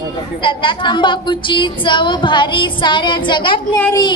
सध्या तंबाखूची चव भारी साऱ्या जगात न्यारी.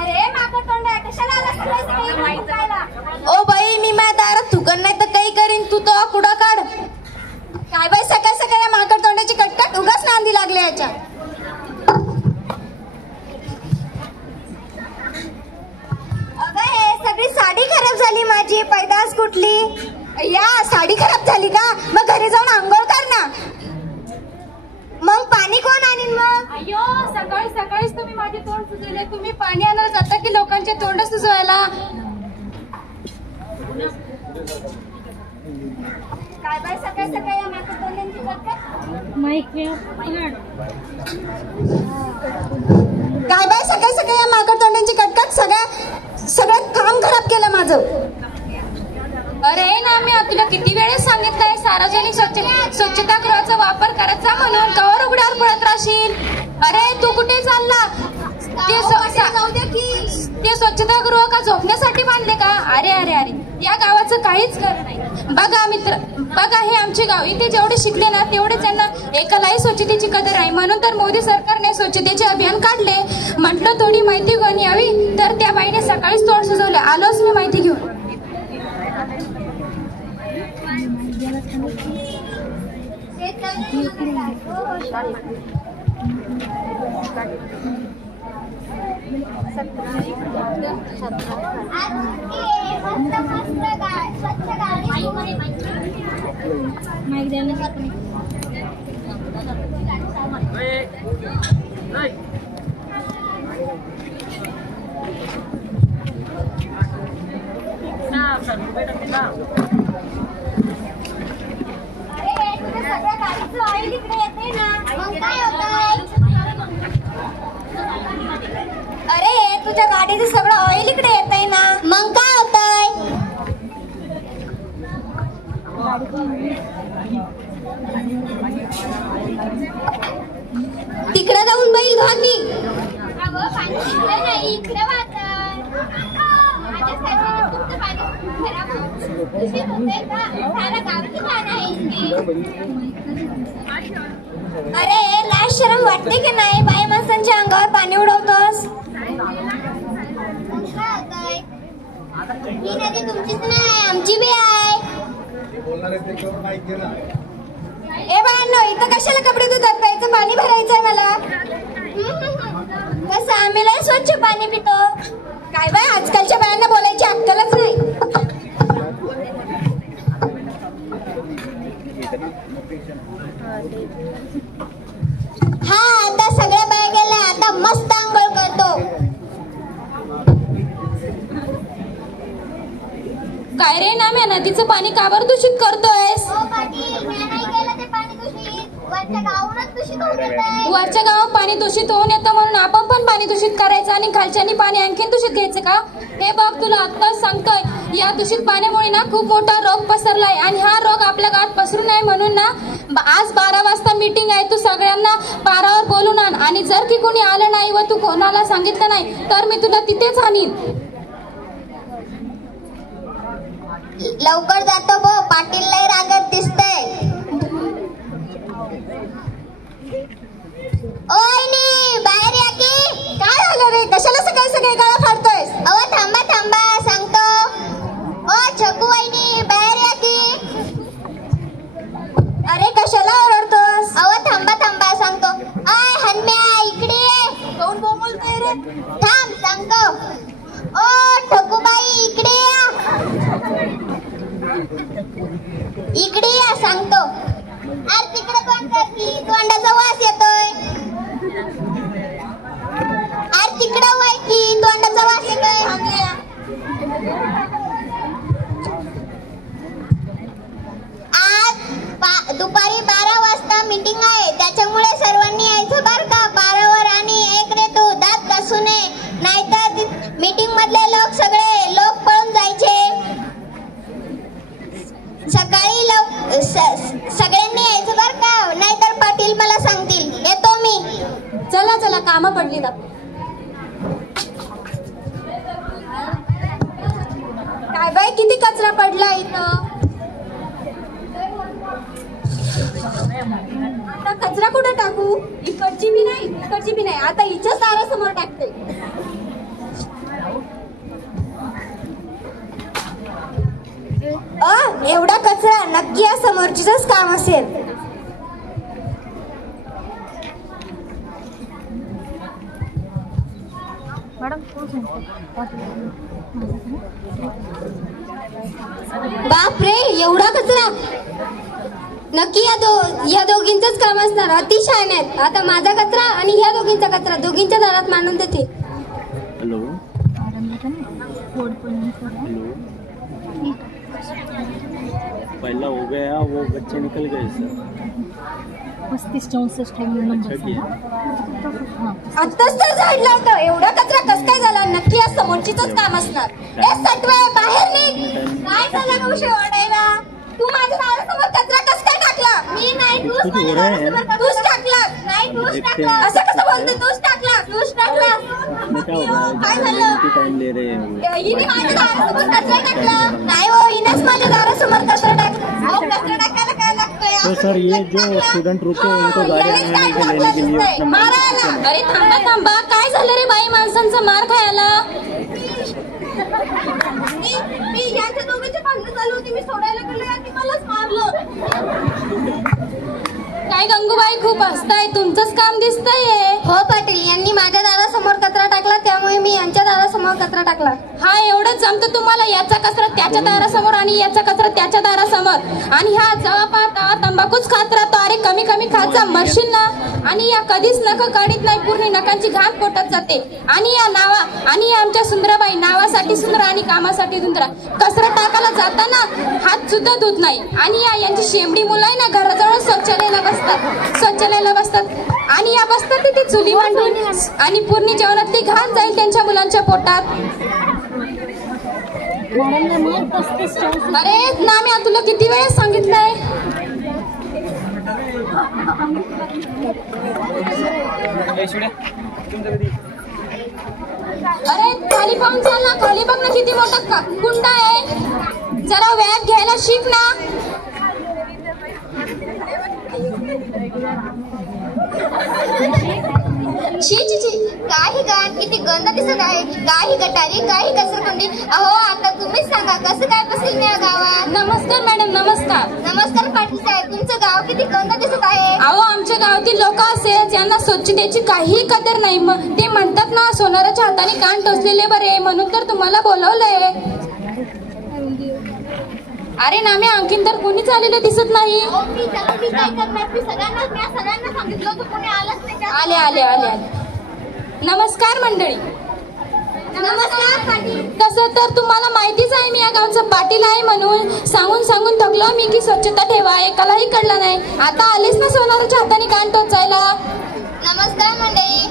अरे माका तोंडा कशाला आला? ओ बाई मी माझ्या दारात थुकन नाही तर काही करीन. तू तो कुडा काढ. काय बाई सकाळ सकाळ या माकड तोंडाची कटकट उगाच नांदी लागले याच्या. अगं हे सगळी साडी खराब झाली माझी. पैदास कुठली या साडी खराब झाली का? मग घरी जाऊन आंघोळ कर ना. मग पाणी कोण आणीन मग? अयो सकाळी सकाळीच तुम्ही माझे तोंड सुजवले. तुम्ही पाणी आणायला जाता की लोकांचे तोंड सुजवायला? काय बाई सकाळ सकाळ या माकड तोंडाची कटकट. काय बाई सकाळ सकाळ या माकड तोंडाची कटकट. सगळं काम खराब केलं माझं. अरे ना मी तुला किती वेळेस सांगितलंय सार्वजनिक स्वच्छतागृहाचा वापर करायचा म्हणून. कवर उघड्यावर पडत राहशील. अरे तू कुठे चालला? ते स्वच्छतागृह का झोपण्यासाठी बांधले का? अरे अरे अरे या गावाचं काहीच खरं नाही. बघा मित्र बघा हे आमचे गाव. इथे जेवढे शिकले ना तेवढे त्यांना एकालाही स्वच्छतेची कदर आहे. म्हणून तर मोदी सरकारने स्वच्छतेचे अभियान काढले. म्हटलं थोडी माहिती घेऊन यावी तर त्या बाईने सकाळीच तोंड सुजवले. आलोच मी माहिती घेऊन. अरे तुझ्या गाडीचं सगळं ऑइल इकडे येतंय ना. मग काय होतंय? तिकडे जाऊन बैल घाली. अरे लाज शरम वाटते की नाही? बाई माणसांच्या अंगावर पाणी उडवतोस. ही नदी तुमचीच नाही आमची बी आहे. ए बाळांनो इथं कशाला कपडे धुतात? प्यायचं पाणी भरायचंय मला. कसं आम्ही लय स्वच्छ पाणी पितो. काय बाय आजकालच्या बायांना बोलायची अक्कलच नाही. हा आता सगळ्या बाया गेल्या. आता मस्त आंघोळ करतो. काय रे ना मी नदीचं पाणी का बरं दूषित करतोयस? वरच्या गावात पाणी दूषित होऊन येतं म्हणून आपण पण पाणी दूषित करायचं आणि खालच्यानी पाणी आणखीन दूषित घ्यायचं का? हे बघ तुला आत्ताच सांगतोय या दूषित पाण्यामुळे ना खूप मोठा रोग पसरलाय आणि हा रोग आपल्या गावात पसरू नये म्हणून ना आज 12 वाजता मीटिंग आहे. तू सगळ्यांना पारावर बोलून आण आणि जर की कोणी आलं नाही व तू कोणाला सांगितलं नाही तर मी तुला तिथेच आणीन. लवकर जातो बो. पाटील लय रागत दिसतंय. ओयनी बाहेर या की. काय झालं रे? कशाला सकाळी सकाळी गळा फाडतोयस? अहो थांबा थांबा सांगतो. ओ छकू वहिनी बाहेर या की. अरे कशाला ओरडतोस? अहो थांबा थांबा सांगतो. आय हन्म्या इकडे ये. कोण बोलतोय रे? थांब सांगतो. ओ ठकूबाई इकडे या. इकडे या सांगतो. अरे तिकडे तोंड कर की. तोंडाचा वास येतोय. अरे तिकडे वळ की. तोंडाचा वास येतोय. आज दुपारी 12 वाजता मीटिंग आहे. त्याच्यामुळे सर्वांनी यायचं बर का पारावर. आणि एक रे तू दात घासू नये नाहीतर मीटिंग मधले लोक पळून जायचे. सकाळी सगळ्यांनी यायचं बर का नाहीतर पाटील मला सांगतील. येतो मी. चला चला कामं पडली ना. काय बाई किती कचरा पडला इथं. आता कचरा कुठे टाकू? इकडची बी नाही आता हिच्याच दारासमोर टाकते. एवढा कचरा नक्की या समोरचीच काम असेल. बापरे, एवढा कचरा. नक्की या दोघींचंच काम असणार. अतिशय आहेत. आता माझा कचरा आणि ह्या दोघींचा कचरा दोघींच्या दारात मांडून देते. हेलो पहला हो गया, वो बच्चे निकल गए सर. 35-64 नंबर. आत्ताच तर झाडला होतं. एवढा कचरा कस काय झाला? नक्की या समोरचीच काम असणार. ए सटवे, बाहेर निघ. काय झालं का उशीर ओरडायला? तू माझ्या दारासमोर कचरा कस काय टाकला? मी नाही, तूच माझ्या दारासमोर तूच टाकला. नाही, तूच टाकला. असं कसं बोलते? तूच टाकला. काय झालं? हिने माझ्या दारासमोर कचरा टाकला. नाही हो, हिनेच माझ्या दारासमोर कचरा टाकला. कचरा टाकायला काय लागतंय? तो सर ये जो स्टूडेंट रुके उनको गाड़ी में लेने के लिए मारायला. अरे थांबा, काय झालं रे बाई माणसांचा मार खायला? मी यांच्या दोघांची भांडणं चालू होती. मी सोडायला गेलो आणि मलाच मारलं. काय गंगूबाई, खूप हसताय. तुमचंच काम दिसतंय. हो पाटील, यांनी माझ्या दारासमोर कचरा टाकला, त्यामुळे मी यांच्या दारासमोर कचरा टाकला. हा, एवढंच जमतं तुम्हाला? याचा कचरा त्याच्या दारासमोर आणि याचा कचरा त्याच्या दारासमोर. आणि हा जेव्हा पाहता तंबाखूच खात राहतो. अरे कमी खात जा, मरशील ना. आणि या कधीच नख काढीत नाही. पूर्ण नखांची घाण पोटात जाते. आणि या आमच्या सुंदराबाई नावासाठी सुंदर आणि कामासाठी सुंदरा. कचरा टाकायला जाताना हात सुद्धा धुत नाही. आणि यांची शेंबडी मुलं आहे ना, घराजवळ शौचालयाला बसतात आणि या बसतात तिथे चुली मांडून. आणि पूर्ण जेवणातली घाण जाईल त्यांच्या मुलांच्या पोटात. अरे नाम्या, तुला किती वेळेस सांगितलंय? अरे खाली पाहून चाल ना. खाली बघ ना, किती मोठा कुंड आहे. जरा व्यायाम घ्यायला शिक ना. काही घाण, किती गंध दिसत आहे. काही गटारी, काही कचराकुंडी. अहो, आता तुम्हीच सांगा कसं काय बसेल मी या गावात? नमस्कार मॅडम. नमस्कार पाटील साहेब. तुमचं गाव किती गंध दिसत आहे. अहो, आमच्या गावातील लोक असे ज्यांना स्वच्छतेची काही कदर नाही. ते म्हणतात ना, सोनाराच्या हाताने कान टोचलेले बरे, म्हणून तर तुम्हाला बोलवलंय. अरे नाम्या, आणखीन तर कोणीच आलेलं दिसत नाही. सगळ्यांना सांगितलं होतं, कोणी आलंच नाही. आले. नमस्कार मंडळी. नमस्कार पाटील. तसं तर तुम्हाला माहितीच आहे, मी या गावचा पाटील आहे म्हणून. सांगून थकलो मी की स्वच्छता ठेवा. एकालाही कळलं नाही. आता आलेच ना सोनाराच्या हाताने कान टोचायला. नमस्कार मंडळी.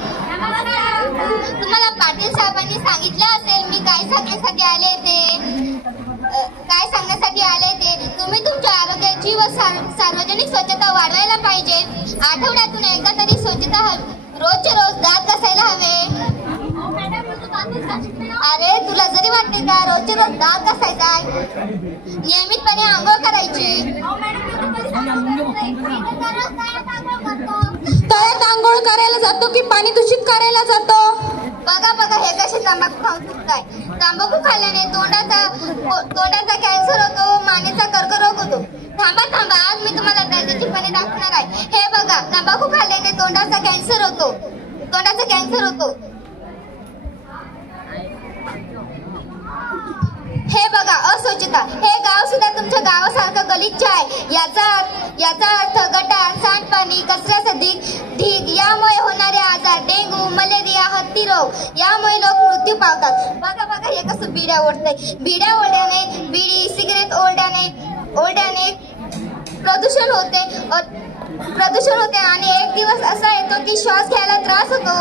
तुम्हाला पाटील साहेबांनी सांगितलं असेल मी काय सांगण्यासाठी आले ते. तुम्ही तुमच्या आरोग्याची व सार्वजनिक स्वच्छता वाढवायला पाहिजे. आठवड्यातून एकदा तरी स्वच्छता रोजच्या रोज दात घासायला हवे. अरे तुला जरी वाटते का रोजच्या रोज दात घासायचा, नियमितपणे आंघोळ करायची. तळ्यात आंघोळ करायला जातो की पाणी दूषित करायला जातो? बघा हे कसे तंबाखू खाऊन चुकताय. तंबाखू खाल्ल्याने तोंडाचा कॅन्सर होतो, मानेचा कर्करोग होतो. थांबा, आज मी तुम्हाला दर्जाचीपणे दाखवणार आहे. हे बघा, तंबाखू खाल्ल्याने तोंडाचा कॅन्सर होतो. हे बघा, अस्वच्छता. हे गाव सुद्धा तुमच्या गावासारखं गलिच्छ आहे. याचा अर्थ गटार, सांडपाणी, कचऱ्याचा ढीग, यामुळे होणारे आजार, डेंग्यू, मलेरिया, हत्ती रोग, यामुळे लोक मृत्यू पावतात. बघा हे कसं बिड्या ओढतंय. बिड्या ओढल्याने, बिडी सिगरेट ओढल्याने प्रदूषण होते आणि एक दिवस असा येतो की श्वास घ्यायला त्रास होतो.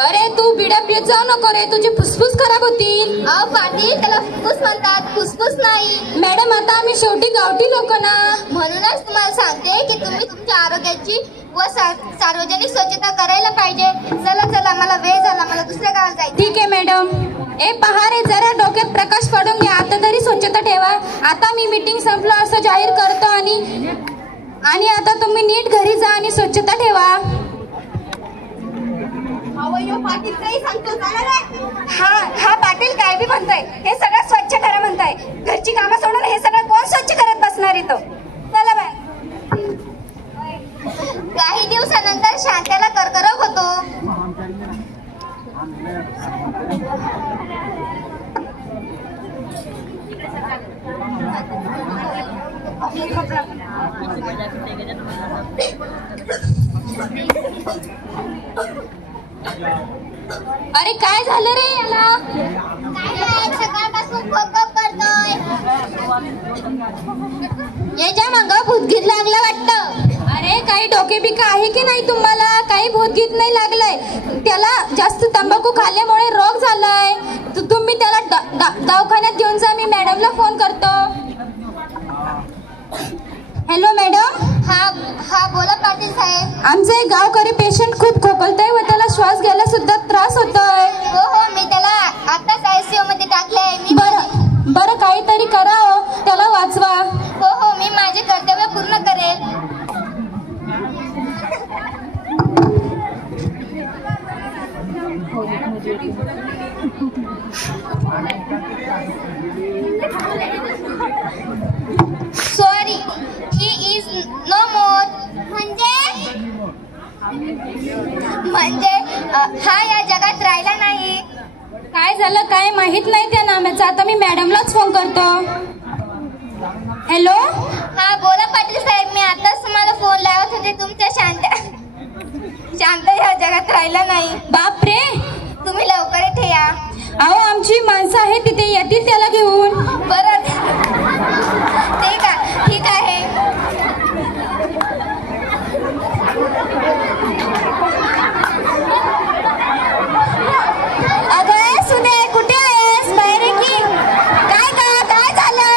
अरे तू बिड्या पित जाऊ नको रे, तुझी फुसफुस खराब होतील. अहो पाटील, त्याला फुसफुस म्हणतात, फुसफुस नाही. मॅडम, आता आम्ही शेवटी गावठी लोक ना, म्हणूनच तुम्हाला सांगते की तुम्ही तुमच्या आरोग्याची व सार्वजनिक स्वच्छता करायला पाहिजे. चला मला वेळ झाला, मला दुसऱ्या गावात जायचं. ठीक आहे मॅडम. ए पहा रे, जरा डोक्यात प्रकाश पडून घ्या. आता तरी स्वच्छता ठेवा. आता मी मीटिंग संपलं असं जाहीर करतो आणि आता तुम्ही नीट घरी जा आणि स्वच्छता ठेवा. पाटील काही सांगतो हा पाटील काय बी म्हणताय. हे सगळं स्वच्छ करा म्हणताय. घरची कामं सोडून हे सगळं कोण स्वच्छ करत बसणार इथं. चला बाय. काही दिवसानंतर शांत्याला कर्करोग होतो. अरे काय झालं रे याला? सकाळपासून खोकप करतोय. याच्या माग भूतगीत लागलं वाटतं. अरे काही डोकेबिका आहे की नाही तुम्हाला? काही भूतगीत नाही लागलंय. त्याला जास्त तंबाखू खाल्ल्यामुळे रोग झालाय. तुम्ही त्याला दवाखान्यात घेऊन जा. मी मॅडमला फोन करतो. Hello madam. हा बोला पाटील साहेब. आमचा एक गावकरी पेशंट खूप खोकलतोय व त्याला श्वास घ्यायला सुद्धा त्रास होतोय. हो मी त्याला आताच ICU मध्ये टाकलंय. बरं काहीतरी करा हो, त्याला वाचवा. हो मी माझे कर्तव्य पूर्ण करेल. सॉरी, ही इज नो मोर. म्हणजे हा या जगात राहिला नाही. काय झालं काय माहित नाही त्या नाम्याचं. आता मी मॅडमलाच फोन करतो. हॅलो. हा बोला पाटील साहेब. मी आताच तुम्हाला फोन लावत होते. तुमच्या शांत या जगात राहिला नाही. बापरे. तुम्ही लवकर इथे या. अहो आमची माणसं आहेत तिथे, येतील त्याला घेऊन. बरं ठीक आहे. अगं सुने, कुठे आहेस? बाहेर ये की. काय झालं?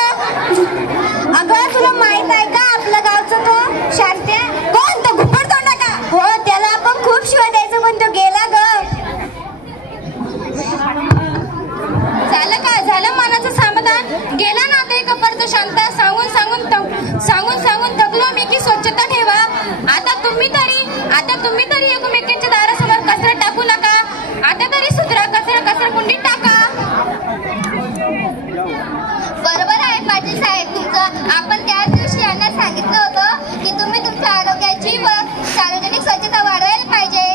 अगं तुला माहित आहे का आपल्या गावचं तो शांत्या? कोण तो घुबड तोंडा का? हो त्याला आपण खूप शिवाय द्यायचं पण तो गेला ग. झालं मनाचं समाधान. गेला ना ते कपडतो शांत. सांगून थकलो मी की स्वच्छता ठेवा. आता तुम्ही तरी एकमेकांच्या दारासमोर कचरा टाकू नका. आता तरी सुधरा. कचरा कुंडीत टाका. बरोबर आहे पाटील साहेब तुमचं. आपण त्याच दिवशी यांना सांगितलं होतं की तुम्ही तुमच्या आरोग्याची व सार्वजनिक स्वच्छता वाढवायला पाहिजे.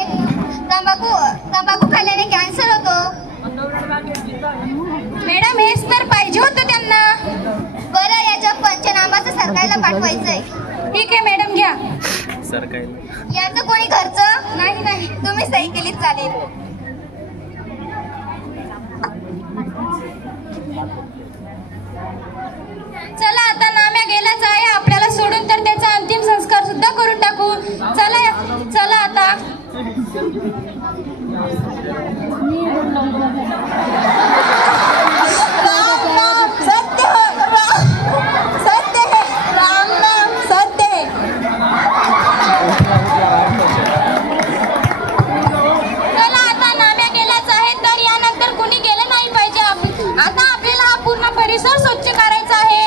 तंबाखू खाल्ल्याने कॅन्सर होतो. मॅडम हेच तर पाहिजे होतं त्यांना. बरं याच्या पंचनामाचं सरकारला पाठवायचंय. ठीक आहे मॅडम घ्या. याचं कोणी घरचं नाही. तुम्ही सही केलीच चालेल. चला आता नाम्या गेलाच आहे आपल्याला सोडून, तर त्याचा अंतिम संस्कार सुद्धा करून टाकू. चला आता. चला आता नाम्या गेलाच आहे, तर यानंतर कुणी गेलं नाही पाहिजे. आता आपल्याला हा पूर्ण परिसर स्वच्छ करायचा आहे.